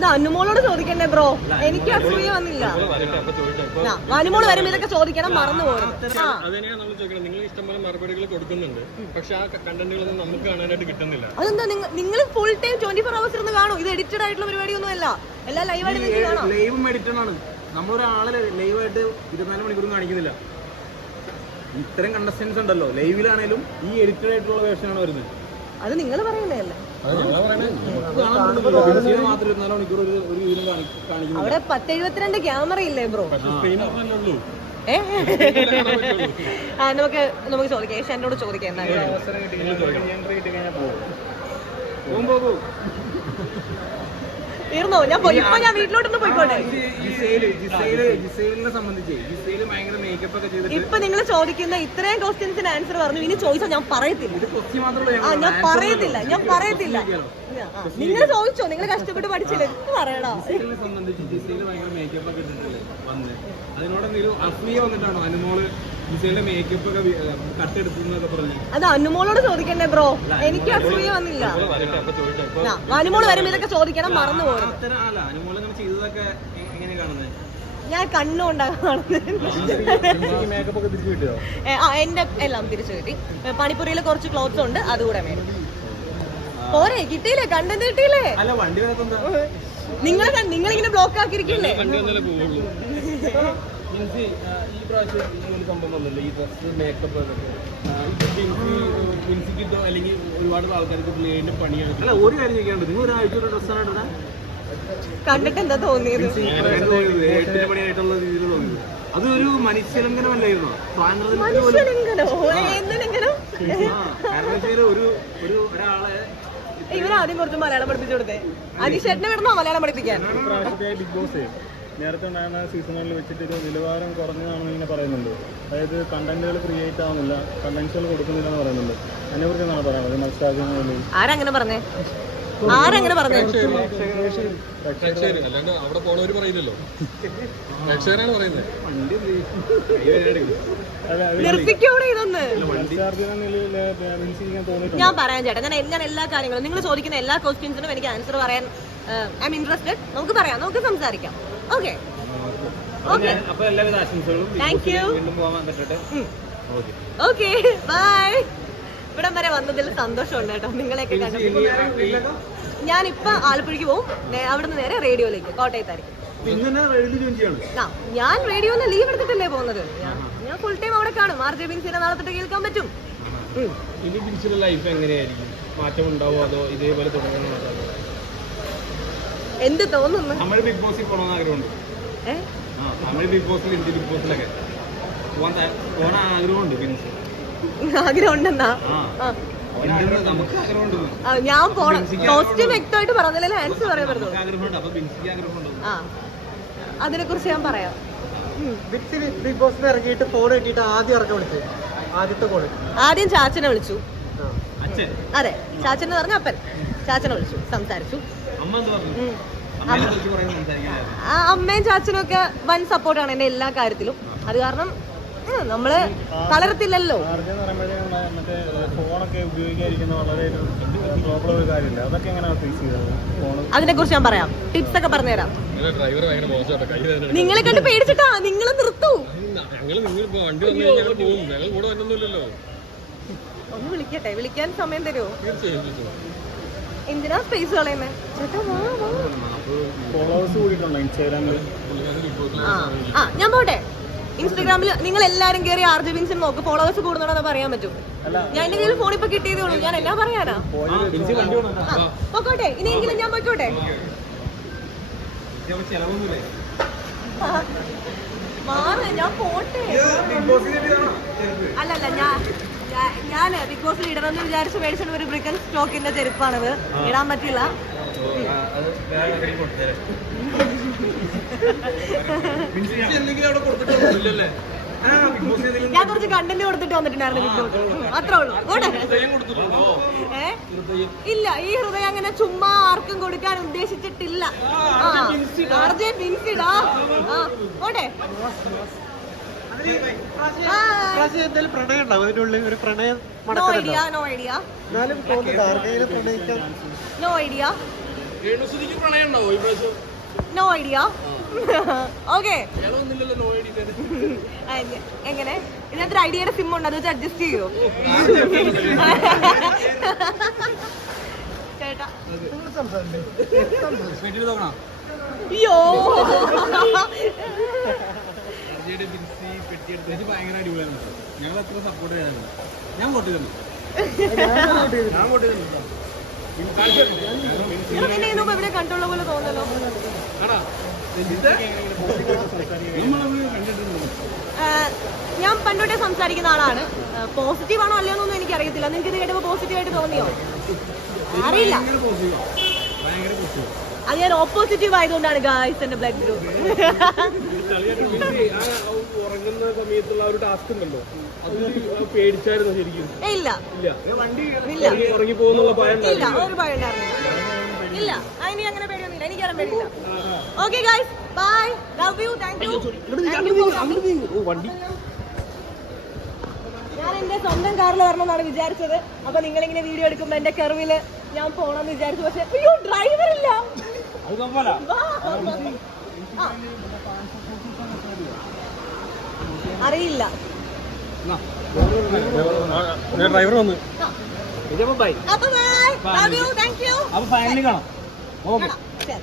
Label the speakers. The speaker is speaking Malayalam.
Speaker 1: അത് അനുമോളോട് ചോദിക്കണ്ടേ ബ്രോ? എനിക്ക് അസൂയ വന്നില്ല. അനുമോൾ വരുമ്പോ ഇതൊക്കെ ചോദിക്കണം മറന്നു പോകരുത്. ആ.
Speaker 2: നമ്മൾ ചോദിക്കുന്നത് നിങ്ങൾ ഇഷ്ടംപോലെ മറുപടികൾ കൊടുക്കുന്നുണ്ട്. പക്ഷെ ആ കണ്ടന്റുകളൊന്നും നമുക്ക് കാണാനായിട്ട് കിട്ടുന്നില്ല.
Speaker 1: അതെന്താ നിങ്ങൾ full time twenty four hours ഇരുന്ന് കാണും. ഇത് എഡിറ്റഡ് ആയിട്ടുള്ള പരിപാടിയൊന്നും അല്ല എല്ലാം ലൈവായിട്ട് നിങ്ങൾക്ക് കാണാം.
Speaker 3: ലൈവും എഡിറ്റഡ് ആണ്. നമ്മളൊരാളെ ലൈവായിട്ട് ഇരുപത്തിനാല് മണിക്കൂറും കാണിക്കുന്നില്ല. ഇത്തരം കണ്ടസ്റ്റൻസ് ഉണ്ടല്ലോ. ലൈവിലാണേലും ഈ എഡിറ്റഡ് ആയിട്ടുള്ള വേർഷനാണ് വരുന്നത്.
Speaker 1: അത് നിങ്ങൾ പറയുന്നതല്ലേ അവിടെ പത്തെഴുപത്തിരണ്ട് ക്യാമറ ഇല്ലേ ബ്രോ ഏ? ആ നമുക്ക് നമുക്ക് ചോദിക്കാം. ഏഷ്യാനോട് ചോദിക്കാം എന്തായാലും തീർന്നോ? ഞാൻ പോയി ഇപ്പൊ ഞാൻ വീട്ടിലോട്ടൊന്ന് പോയിക്കോട്ടെ. ഇപ്പൊ നിങ്ങൾ ചോദിക്കുന്ന ഇത്രയും ക്വസ്റ്റ്യൻസിന് ആൻസർ പറഞ്ഞു. ഇനി ചോദിച്ചാൽ ഞാൻ പറയത്തില്ല. ആ ഞാൻ പറയത്തില്ല ഞാൻ പറയത്തില്ല. നിങ്ങൾ ചോദിച്ചോ നിങ്ങൾ കഷ്ടപ്പെട്ട് പഠിച്ചില്ല? എന്ത് പറയണോ
Speaker 3: ജിസൈലിനെ സംബന്ധിച്ച് ജിസൈൽ ഭയങ്കര മേക്കപ്പ് ഒക്കെ ഇട്ടിട്ടല്ലേ വന്ന്. അതിനോട് എന്തെങ്കിലും അസൂയ വന്നിട്ടാണോ? അനുമോൾ മേക്കപ്പ് ഒക്കെ കട്ടെടുത്തു പറഞ്ഞു.
Speaker 1: അത് അനുമോളോട് ചോദിക്കണ്ടേ ബ്രോ? എനിക്ക് അസൂയ വന്നില്ല. അനുമോൾ വരുമ്പോ ഇതൊക്കെ ചോദിക്കണം മറന്നു
Speaker 3: പോകണം അനുമോൾ ഇങ്ങനെ ചെയ്തതൊക്കെ എങ്ങനെ കാണുന്നത്
Speaker 1: ഞാൻ കണ്ണുകൊണ്ടാണ് എന്റെ എല്ലാം തിരിച്ചു കിട്ടി. പണിപ്പുരയിൽ കുറച്ച് ക്ലോത്ത്സ് ഉണ്ട് അതുകൂടെ വേണം പോരെ കിട്ടിയില്ലേ? കണ്ടെന്ന് കിട്ടിയില്ലേ?
Speaker 3: അല്ല വണ്ടി വരത്ത്
Speaker 1: നിങ്ങൾ നിങ്ങൾ ഇങ്ങനെ ബ്ലോക്ക് ആക്കിയിരിക്കില്ലേ
Speaker 3: ഈ പ്രാവശ്യം ഒരു സംഭവം ഈ ഡ്രസ് മേക്കപ്പ് അല്ലെങ്കിൽ ഒരുപാട് ആൾക്കാർക്ക് പ്ലേന്റെ പണിയാണ്. അല്ല ഒരു കാര്യം ചോദിക്കാണ്ട് നിങ്ങൾ ഒരാഴ്ച ഒരു ഡ്രസ്സാണ് ഇടുന്നത്
Speaker 1: കണ്ടിട്ട് എന്താ തോന്നിയത്?
Speaker 3: ഏട്ടിന്റെ പണിയായിട്ടുള്ള രീതിയിൽ തോന്നി അത് ഒരു മനുഷ്യലംഘനമല്ലായിരുന്നോ സ്വാതന്ത്ര്യത്തിന് ഒരു ഒരാളെ
Speaker 1: ഇവരാദ്യം കുറച്ച് മലയാളം പഠിപ്പിച്ചു കൊടുത്തേ. അനിഷേട്ടനെ വിടണോ? മലയാളം പഠിപ്പിക്കാൻ.
Speaker 4: ബിഗ് ബോസ് നേരത്തെ ഉണ്ടായിരുന്ന സീസണുകളിൽ വെച്ചിട്ട് ഒരു നിലവാരം കുറഞ്ഞതാണെന്ന് ഇങ്ങനെ പറയുന്നുണ്ട്. അതായത് കണ്ടന്റുകൾ ക്രിയേറ്റ് ആവുന്നില്ല കണ്ടന്റ്സുകൾ കൊടുക്കുന്നില്ല എന്ന് പറയുന്നുണ്ട്. അതിനെ കുറിച്ച് എന്താണ് പറയുന്നത് മത്സരാജ്യങ്ങളിൽ
Speaker 1: ആരങ്ങനെ പറഞ്ഞേ? ആരങ്ങനെ പറഞ്ഞേ
Speaker 2: അവിടെ പോണവര് പറയില്ലല്ലോ.
Speaker 1: നിർത്തിക്കോടെ ഇതൊന്ന്? ഞാൻ പറയാൻ ചേട്ടാ ഞാൻ ഞാൻ എല്ലാ കാര്യങ്ങളും നിങ്ങൾ ചോദിക്കുന്ന എല്ലാ ക്വസ്റ്റ്യൻസിനും എനിക്ക് ആൻസർ പറയാൻ ഐ എം ഇൻട്രസ്റ്റഡ് നമുക്ക് പറയാം നമുക്ക് സംസാരിക്കാം. Okay okay
Speaker 3: thank you okay
Speaker 1: okay bye വരെ വന്നതിൽ സന്തോഷമുണ്ട് കേട്ടോ. നിങ്ങളെയൊക്കെ കണ്ടപ്പോൾ ഞാനിപ്പോ ആലപ്പുഴയ്ക്ക് പോവും. അവിടുന്ന് നേരെ റേഡിയോയിലേക്ക് കോട്ടയത്തായിരിക്കും. ഞാൻ റേഡിയോന്ന് ലീവ് എടുത്തിട്ടല്ലേ പോകുന്നത്. ഞാൻ ഫുൾ ടൈം അവിടെ കാണും. ആർ ജെ ബിൻസിനെ നാളെ തൊട്ട് കേൾക്കാൻ പറ്റും.
Speaker 3: ഇനി ലൈഫ് എങ്ങനെയായിരിക്കും? മാറ്റം അതോ ഇതേപോലെ തുടങ്ങണം
Speaker 1: എന്ത് തോന്നുന്നു?
Speaker 3: നമ്മൾ ബിഗ് ബോസിൽ പോകണമെന്ന് ആഗ്രഹമുണ്ട്.
Speaker 1: ഏ?
Speaker 3: ആ നമ്മൾ ബിഗ് ബോസിൽ ഇന്ത്യ ബിഗ് ബോസിലൊക്കെ പോകാൻ ത- പോകാൻ ആഗ്രഹമുണ്ട് ബിൻസ്
Speaker 1: ആഗ്രഹം ഉണ്ടെന്നാ ഞാൻ പോണം. കോസ്റ്റ്യൂം വ്യക്തമായിട്ട് പറഞ്ഞില്ല ആൻസർ പറയാൻ പറ്റുള്ളൂ ആ. അതിനെ കുറിച്ച് ഞാൻ പറയാം.
Speaker 5: ബിഗ് ബോസ് ഇറങ്ങിയിട്ട് ഫോൺ കിട്ടിയിട്ട് ആദ്യം ഇറക്കം വിളിച്ചത്? ആദ്യത്തെ കോൾ
Speaker 1: ആദ്യം ചാച്ചനെ വിളിച്ചു.
Speaker 3: അച്ഛൻ?
Speaker 1: അതെ ചാച്ചൻ എന്ന് പറഞ്ഞ അപ്പൻ. ചാച്ചനെ വിളിച്ചു സംസാരിച്ചു.
Speaker 3: അമ്മയെ
Speaker 1: ചാച്ചനും ഒക്കെ വൻ സപ്പോർട്ടാണ് എന്റെ എല്ലാ കാര്യത്തിലും. അത് കാരണം നമ്മൾ തളരത്തില്ലല്ലോ. അതിനെ കുറിച്ച് ഞാൻ പറയാം. ടിപ്സ് ഒക്കെ പറഞ്ഞുതരാം. നിങ്ങളെ കണ്ട് പേടിച്ചിട്ടാ? നിങ്ങളെ നിർത്തൂ. ഒന്ന് വിളിക്കട്ടെ? വിളിക്കാൻ സമയം തരുമോ എന്തിനാ സ്പേസ് കളയുന്നേ? ഞാൻ പോട്ടെ. ഇൻസ്റ്റാഗ്രാമിൽ നിങ്ങൾ എല്ലാരും കയറി ആർ ജെ ബിൻസിന് നോക്ക്. ഫോളോവേഴ്സ് കൂടുന്നുണ്ടോ പറയാൻ പറ്റും. ഞാൻ എന്റെ കയ്യിൽ ഫോൺ ഇപ്പൊ കിട്ടിയതേ ഉള്ളൂ. ഞാൻ എല്ലാം പറയാനാ. പൊക്കോട്ടെ. ഇനിയെങ്കിലും ഞാൻ പൊയ്ക്കോട്ടെ. മാറ ഞാൻ പോട്ടെ. അല്ലല്ല ഞാൻ ഞാൻ- ബിഗ് ബോസിൽ ഇടണമെന്ന് വിചാരിച്ച് മേടിച്ചത് ഒരു ബ്രിക്കൻ സ്റ്റോക്കിന്റെ ചെരുപ്പാണത്. ഇടാൻ പറ്റില്ല. ഞാൻ കുറച്ച് കണ്ടന്റ് കൊടുത്തിട്ട് വന്നിട്ടുണ്ടായിരുന്നു അത്രേ ഉള്ളൂ? ഇല്ല ഈ ഹൃദയം അങ്ങനെ ചുമ്മാ ആർക്കും കൊടുക്കാൻ ഉദ്ദേശിച്ചിട്ടില്ല. ആർജെ പിൻസിടാ
Speaker 5: പ്രണയം ഉണ്ടാവും അതിന്റെ ഉള്ളിൽ ഒരു പ്രണയം
Speaker 1: no idea no idea no idea no idea okay എങ്ങനെ? ഇതിനകത്ത് ഒരു ഐഡിയയുടെ സിം ഉണ്ട്? അത്. വെച്ച് അഡ്ജസ്റ്റ് ചെയ്യോ ചേട്ടാ അയ്യോ.
Speaker 3: ഭയങ്കര അടിപൊളിയാണ് ഞങ്ങൾ എത്ര സപ്പോർട്ട് ചെയ്യാനുണ്ട് ഞാൻ വോട്ട് ചെയ്തിട്ടുണ്ട്. ഞാൻ വോട്ട് ചെയ്തിട്ടുണ്ട്
Speaker 1: പിന്നെ ഇവിടെ കണ്ടുള്ള പോലെ ഞാൻ പണ്ടോട്ടേ സംസാരിക്കുന്ന ആളാണ്. പോസിറ്റീവ് ആണോ അല്ലയോ എന്നൊന്നും എനിക്ക് അറിയത്തില്ല നിങ്ങൾക്ക് ഇത് കേട്ടപ്പോൾ പോസിറ്റീവ് ആയിട്ട് തോന്നിയോ? അറിയില്ല. അത് ഞാൻ ഓപ്പോസിറ്റീവ് ആയതുകൊണ്ടാണ് ഗായ്സ് എന്റെ ബ്ലഡ് ഗ്രൂപ്പ്
Speaker 3: ആ ഉറങ്ങുന്ന സമയത്തുള്ള ഒരു ടാസ്ക് ഉണ്ടല്ലോ. അത് പേടിച്ചായിരുന്നു ശരിക്കും?
Speaker 1: ഇല്ല.
Speaker 3: ഇല്ല.
Speaker 1: ഇല്ല.
Speaker 3: ഇറങ്ങി പോകുന്നുള്ള ഭയം
Speaker 1: ഇല്ല ഒരു ഭയം ഇല്ല അതിന് അങ്ങനെ പേടിയൊന്നുമില്ല. എനിക്ക് അറിയാൻ പേടിയില്ല. Okay guys bye love you thank you
Speaker 3: വണ്ടി.
Speaker 1: ഞാൻ എന്റെ സ്വന്തം കാറിൽ വരണമെന്നാണ് വിചാരിച്ചത്. അപ്പൊ നിങ്ങൾ ഇങ്ങനെ വീഡിയോ എടുക്കുമ്പോ എന്റെ കെറിവിൽ ഞാൻ പോണെന്ന് വിചാരിച്ചു. പക്ഷെ അയ്യോ ഡ്രൈവർ ഇല്ല
Speaker 3: അത് കുഴപ്പമില്ല
Speaker 1: വാ. ആ. അറിയില്ല.
Speaker 3: ഡ്രൈവർ വന്ന്.
Speaker 1: അപ്പൊ
Speaker 3: ഫൈനലി
Speaker 1: കാണാം. ശരി.